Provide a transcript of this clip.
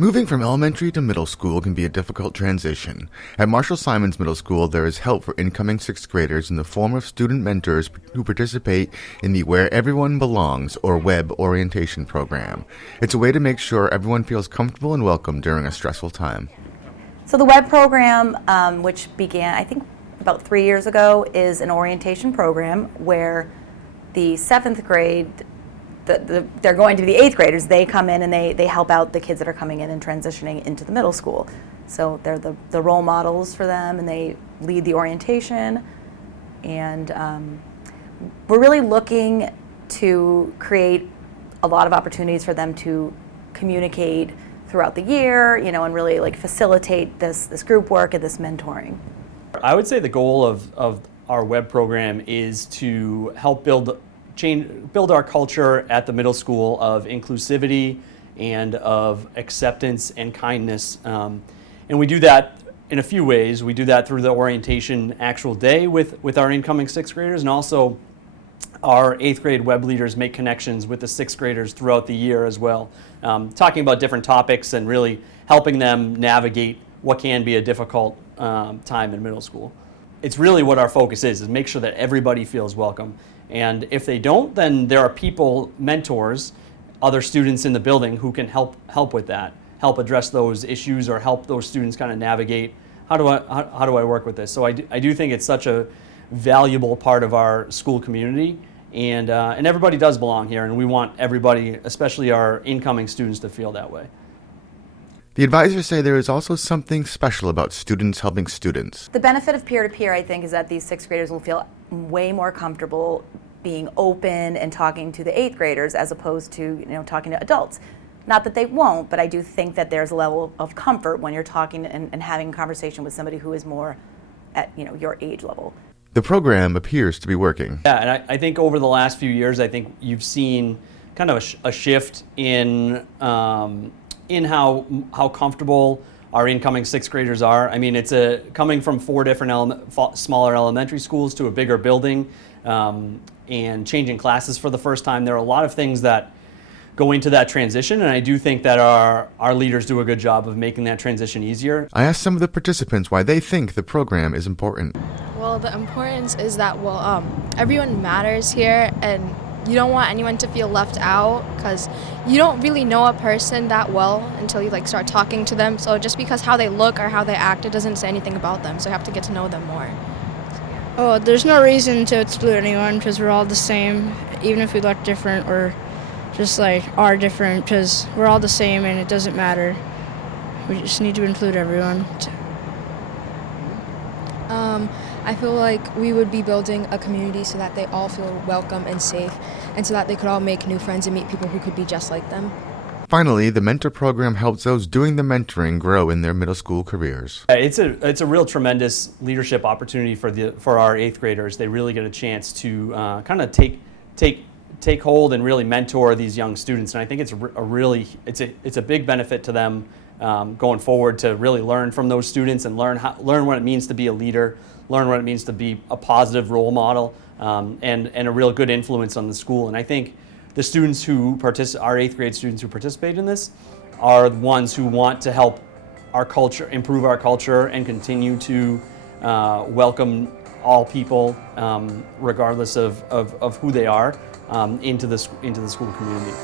Moving from elementary to middle school can be a difficult transition. At Marshall Simonds Middle School, there is help for incoming 6th graders in the form of student mentors who participate in the Where Everyone Belongs, or WEB, orientation program. It's a way to make sure everyone feels comfortable and welcome during a stressful time. So the WEB program, which began, I think, about 3 years ago, is an orientation program where the 7th grade, they're going to be the 8th graders. They come in and they help out the kids that are coming in and transitioning into the middle school. So they're the role models for them, and they lead the orientation. And we're really looking to create a lot of opportunities for them to communicate throughout the year, and really like facilitate this group work and this mentoring. I would say the goal of our WEB program is to help build our culture at the middle school of inclusivity and of acceptance and kindness. And we do that in a few ways. We do that through the orientation actual day with our incoming 6th graders, and also our 8th grade WEB leaders make connections with the 6th graders throughout the year as well, talking about different topics and really helping them navigate what can be a difficult time in middle school. It's really what our focus is make sure that everybody feels welcome. And if they don't, then there are people, mentors, other students in the building who can help with that, help address those issues, or help those students kind of navigate, how do I work with this? So I do think it's such a valuable part of our school community, and everybody does belong here, and we want everybody, especially our incoming students, to feel that way. The advisors say there is also something special about students helping students. The benefit of peer-to-peer, I think, is that these 6th graders will feel way more comfortable being open and talking to the 8th graders as opposed to talking to adults. Not that they won't, but I do think that there's a level of comfort when you're talking and having a conversation with somebody who is more at your age level. The program appears to be working. Yeah, and I think over the last few years, I think you've seen kind of a shift in how comfortable our incoming 6th graders are. I mean, it's coming from 4 different smaller elementary schools to a bigger building, and changing classes for the first time. There are a lot of things that go into that transition, and I do think that our leaders do a good job of making that transition easier. I asked some of the participants why they think the program is important. Well, the importance is that, everyone matters here, and you don't want anyone to feel left out, because you don't really know a person that well until you start talking to them. So just because how they look or how they act, it doesn't say anything about them. So you have to get to know them more. Oh, there's no reason to exclude anyone, because we're all the same, even if we look different or just are different, because we're all the same and it doesn't matter. We just need to include everyone. I feel like we would be building a community so that they all feel welcome and safe, and so that they could all make new friends and meet people who could be just like them. Finally, the mentor program helps those doing the mentoring grow in their middle school careers. It's a real tremendous leadership opportunity for our 8th graders. They really get a chance to kind of take hold and really mentor these young students, and I think it's a big benefit to them going forward to really learn from those students and learn what it means to be a leader, learn what it means to be a positive role model, and a real good influence on the school. And I think the students our 8th grade students who participate in this are the ones who want to help our culture, improve our culture, and continue to welcome all people, regardless of who they are, into the school community.